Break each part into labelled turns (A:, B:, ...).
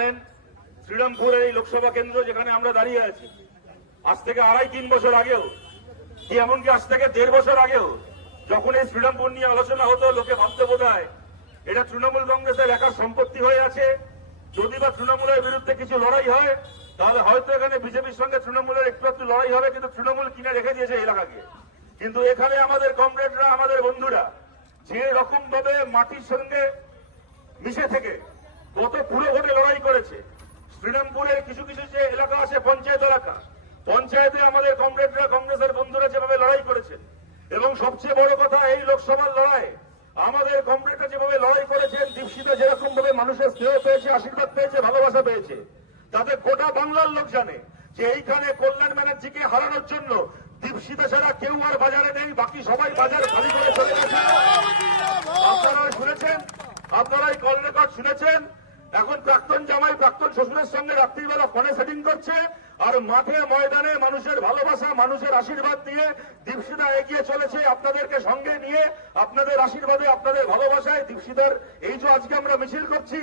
A: জানেন শ্রীরামপুরের এই লোকসভা কেন্দ্র যেখানে আমরা দাঁড়িয়ে আছি। আজ থেকে আড়াই তিন বছর আগেও, কি এমনকি আজ থেকে দেড় বছর আগেও, যখন এই শ্রীরামপুর নিয়ে আলোচনা হতো, লোকে ভাবতে বোধ এটা তৃণমূল কংগ্রেসের একার সম্পত্তি হয়ে আছে। যদি বা তৃণমূলের বিরুদ্ধে কিছু লড়াই হয়, তাহলে হয়তো এখানে বিজেপির সঙ্গে তৃণমূলের একটু একটু লড়াই হবে, কিন্তু তৃণমূল কিনে রেখে দিয়েছে এলাকাকে। কিন্তু এখানে আমাদের কমরেডরা, আমাদের বন্ধুরা, যে রকম ভাবে মাটির সঙ্গে মিশে থেকে কত পুরো ভোটে লড়াই করেছে। শ্রীরামপুরের কিছু কিছু যে এলাকা আছে, পঞ্চায়েত এলাকা, পঞ্চায়েতে আমাদের কমরেডরা, কংগ্রেসের বন্ধুরা যেভাবে লড়াই করেছেন, এবং সবচেয়ে বড় কথা এই লোকসভার লড়াই আমাদের কমরেডরা যেভাবে লড়াই করেছেন, দীপশিতা যেরকম ভাবে মানুষের স্নেহ পেয়েছে, আশীর্বাদ পেয়েছে, ভালোবাসা পেয়েছে, তাতে গোটা বাংলার লোক জানে যে এইখানে কল্যাণ ব্যানার্জিকে হারানোর জন্য দীপশিতা ছাড়া কেউ আর বাজারে নেই, বাকি সবাই বাজার খালি করে চলে গেছে। আপনারা শুনেছেন? আপনারা এই কল রেকর্ড শুনেছেন? এখন প্রাক্তন জামাই, প্রাক্তন শ্বশুরের সঙ্গে রাত্রিবেলা ফোনে সেটিং করছে আর মাঠে, ময়দানে মানুষের ভালোবাসা, মানুষের আশীর্বাদ দিয়ে দীপশিতা এগিয়ে চলেছে আপনাদেরকে সঙ্গে নিয়ে, আপনাদের আশীর্বাদে, আপনাদের ভালোবাসায় দীপশিতার এই যে আজকে আমরা মিছিল করছি,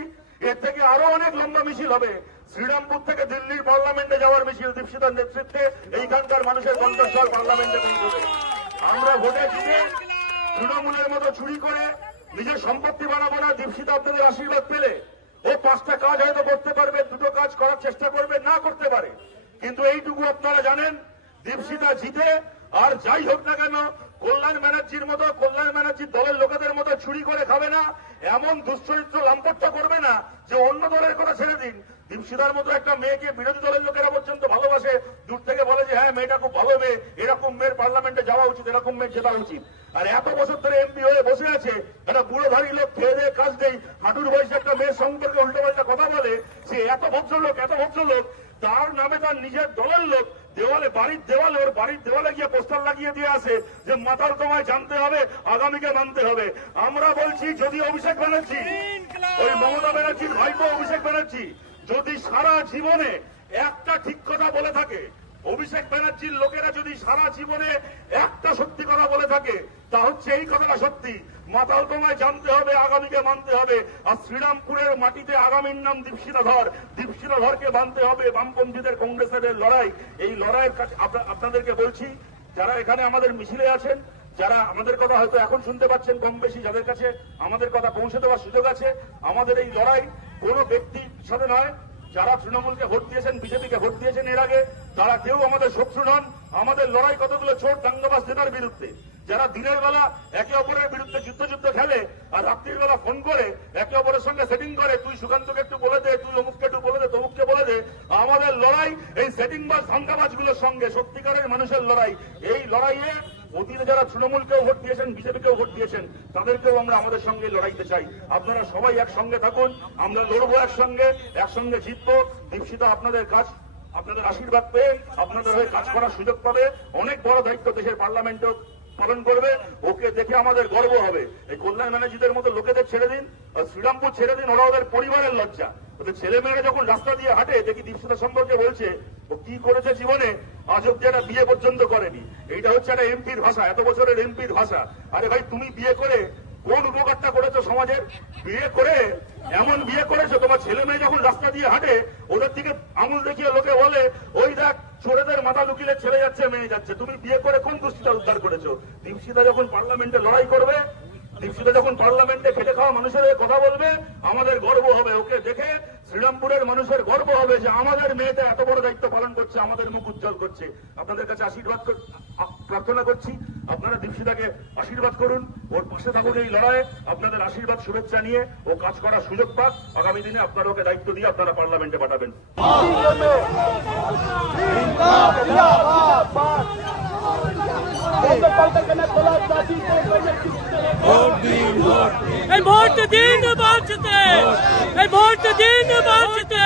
A: এর থেকে আরও অনেক লম্বা মিছিল হবে। শ্রীরামপুর থেকে দিল্লির পার্লামেন্টে যাওয়ার মিছিল দীপশিতার নেতৃত্বে, এইখানকার মানুষের কণ্ঠস্বর পার্লামেন্টে আমরা ভোটে জিতে তৃণমূলের মতো চুরি করে নিজের সম্পত্তি বানাবো না দীপশিতা আপনাদের আশীর্বাদ পেলে। ও পাঁচটা কাজ হয়তো করতে পারবে দুটো কাজ করার চেষ্টা করবে না করতে পারে। কিন্তু এইটুকু আপনারা জানেন, দীপশিতা জিতে, আর যাই হোক না কেন কল্যাণ ব্যানার্জির মতো, কল্যাণ ব্যানার্জির দলের লোকেদের মতো চুরি করে খাবে না, এমন দুশ্চরিত্র লাম্পট্য করবে না যে অন্য দলের কথা ছেড়ে দিন। দীপশিতার মতো একটা মেয়েকে বিরোধী দলের লোকেরা পর্যন্ত ভালোবাসে, দূর থেকে বলে যে হ্যাঁ মেয়েটা খুব ভালো মেয়ে, এরকম মেয়ের পার্লামেন্টে যাওয়া উচিত, এরকম মেয়ে জেতা উচিত। আর এত বছর ধরে এমপি হয়ে বসে আছে, একটা বুড়ো ভারী লোক খেয়ে দিয়ে কাজ নেই হাঁটুর বয়সে একটা মেয়ের সম্পর্কে উল্টো পাল্টা কথা বলে, সে এত ভদ্রলোক এত ভদ্রলোক তার নামে তার নিজের দলের লোক দেওয়ালে বাড়ির দেওয়ালে ওর বাড়ির দেওয়ালে গিয়ে পোস্টার লাগিয়ে দিয়ে আসে যে মাথার তোমায় জানতে হবে আগামীকে মানতে হবে। আমরা বলছি যদি অভিষেক ব্যানার্জি ওই মমতা ব্যানার্জির ভাইপো অভিষেক ব্যানার্জি যদি সারা জীবনে একটা ঠিক কথা বলে থাকে অভিষেক ব্যানার্জির লোকেরা যদি সারা জীবনে একটা সত্যি কথা বলে থাকে, তা হচ্ছে এই কথাটা সত্যি। মাতাল তোমায় জানতে হবে, আগামীকে মানতে হবে। আর শ্রীরামপুরের মাটিতে আগামীর নাম দীপশিতা ধর দীপশিতা ধরকে মানতে হবে বামপন্থীদের কংগ্রেসের লড়াই। এই লড়াইয়ের কাছে আপনাদেরকে বলছি, যারা এখানে আমাদের মিছিলে আছেন, যারা আমাদের কথা হয়তো এখন শুনতে পাচ্ছেন কম বেশি যাদের কাছে আমাদের কথা পৌঁছে দেওয়ার সুযোগ আছে, আমাদের এই লড়াই কোনো ব্যক্তির সাথে নয় যারা তৃণমূলকে ভোট দিয়েছেন, বিজেপিকে ভোট দিয়েছেন এর আগে, তারা কেউ আমাদের শত্রু নন। আমাদের লড়াই কতগুলো চোর, দাঙ্গাবাজ নেতার বিরুদ্ধে? যারা দিনের বেলা একে অপরের বিরুদ্ধে যুদ্ধ যুদ্ধ খেলে আর রাত্রির বেলা ফোন করে, একে অপরের সঙ্গে সেটিং করে, তুই সুকান্তকে একটু বলে দে, তুই অমুককে একটু বলে দে, তমুককে বলে দে, আমাদের লড়াই এই সেটিং বাজ ধাঙ্গাবাজগুলোর সঙ্গে, সত্যিকারের মানুষের লড়াই। এই লড়াইয়ে অতীতে যারা তৃণমূলকেও ভোট দিয়েছেন, বিজেপিকেও ভোট দিয়েছেন, তাদেরকেও আমরা আমাদের সঙ্গে লড়াইতে চাই। আপনারা সবাই একসঙ্গে থাকুন, আমরা লড়বো একসঙ্গে একসঙ্গে জিতবো। দীপশিতা, আপনাদের কাজ, আপনাদের আশীর্বাদ পেয়ে আপনাদের হয়ে কাজ করার সুযোগ পাবে। অনেক বড় দায়িত্ব দেশের পার্লামেন্টও পালন করবে। ওকে দেখে আমাদের গর্ব হবে। এই কল্যাণ ব্যানার্জিদের মতো লোকেদের ছেড়ে দিন শ্রীরামপুর ছেড়ে দিন ওরা ওদের পরিবারের লজ্জা। ছেলে মেয়েরা যখন রাস্তা দিয়ে হাঁটে, দেখি দীপশিতা সম্পর্কে বলছে, ও কি করেছে জীবনে? আজ অব্দি একটা বিয়ে পর্যন্ত করেনি। এইটা হচ্ছে একটা এমপির ভাষা, এত বছরের এমপির ভাষা। আরে ভাই, তুমি বিয়ে করে কোন উপকারটা করেছ সমাজের? বিয়ে করে, এমন বিয়ে করেছ, তোমার ছেলে মেয়ে যখন রাস্তা দিয়ে হাঁটে, ওদের দিকে আঙুল দেখিয়ে লোকে বলে, ওই দেখ ছোটদের মাথা লুকিলে ছেড়ে যাচ্ছে মেয়ে যাচ্ছে। তুমি বিয়ে করে কোন দুষ্টিটা উদ্ধার করেছ? দীপশিতা যখন পার্লামেন্টে লড়াই করবে দীপশিতা যখন পার্লামেন্টে খেটে খাওয়া মানুষের কথা বলবে, আমাদের গর্ব হবে। ওকে দেখে শ্রীরামপুরের মানুষের গর্ব হবে যে আমাদের মেয়েটা এত বড় দায়িত্ব পালন করছে, আমাদের মুখ উজ্জ্বল করছে। আপনাদের কাছে আশীর্বাদ প্রার্থনা করছি, আপনারা দীপশিতাকে আশীর্বাদ করুন, ওর পাশে থাকুন এই লড়াইয়ে। আপনাদের আশীর্বাদ, শুভেচ্ছা নিয়ে ও কাজ করার সুযোগ পাক। আগামী দিনে আপনারা ওকে দায়িত্ব দিয়ে আপনারা পার্লামেন্টে পাঠাবেন।
B: এই ভোট দিন বাঁচতে এই ভোট দিন বাঁচতে